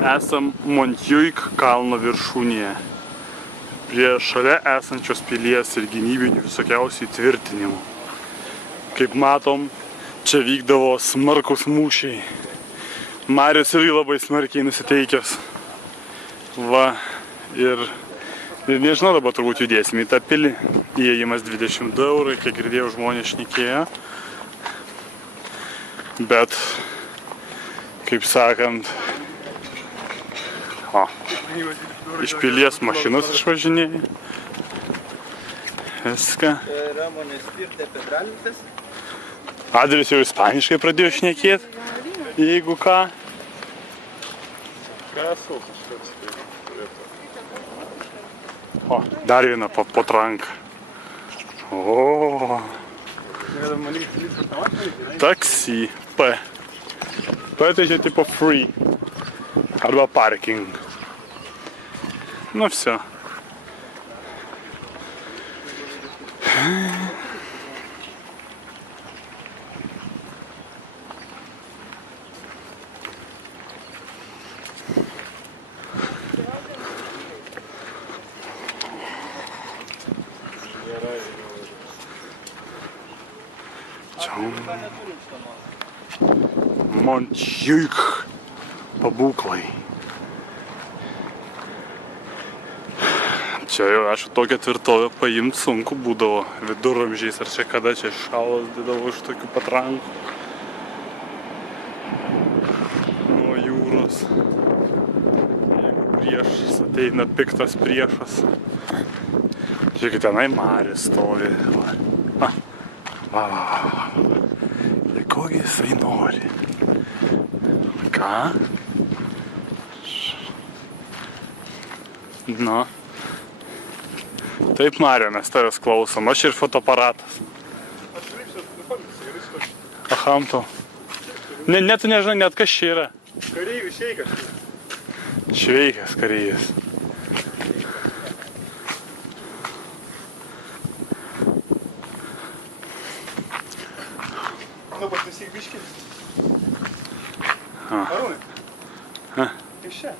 Esam Montjuik kalno viršūnėje. Prie šalia esančios pilies ir gynybinių visokiausių įtvirtinimų. Kaip matom, čia vykdavo smarkus mūšiai. Marius irgi labai smarkiai nusiteikęs. Va, ir nežinau, dabar turbūt judėsim į tą pilį. Įėjimas 22 €, kiek girdėjau, žmonės šnekėjo. Bet, kaip sakant, iš pilies mašinos išvažinėjai. Viską. Adris jau ispaniškai pradėjo šnekėti, jeigu ką. O, dar viena patranka. O. Taksi. P. P tai čia tipo free. Arba parking. Nu, все. Montjuik pabūklai. Čia jau, aišku, tokią tvirtovę paimt sunku būdavo viduramžiais, ar čia kada čia šalas dėdavo iš tokių patrankų nuo jūros. Jeigu priešas ateina piktas priešas. Žiūrėkit, tenai Marius stovi. Va. Ir kogi jisai nori? Ką? Nu. Taip, Mario, mes tavęs klausom. Aš ir fotoaparatas. Aham tau. Ne, tu nežinai net kas čia yra. Kareivis šeikas. Šveikas kareivis. Nu, pataisyk biškį. Arūnai. Iš čia.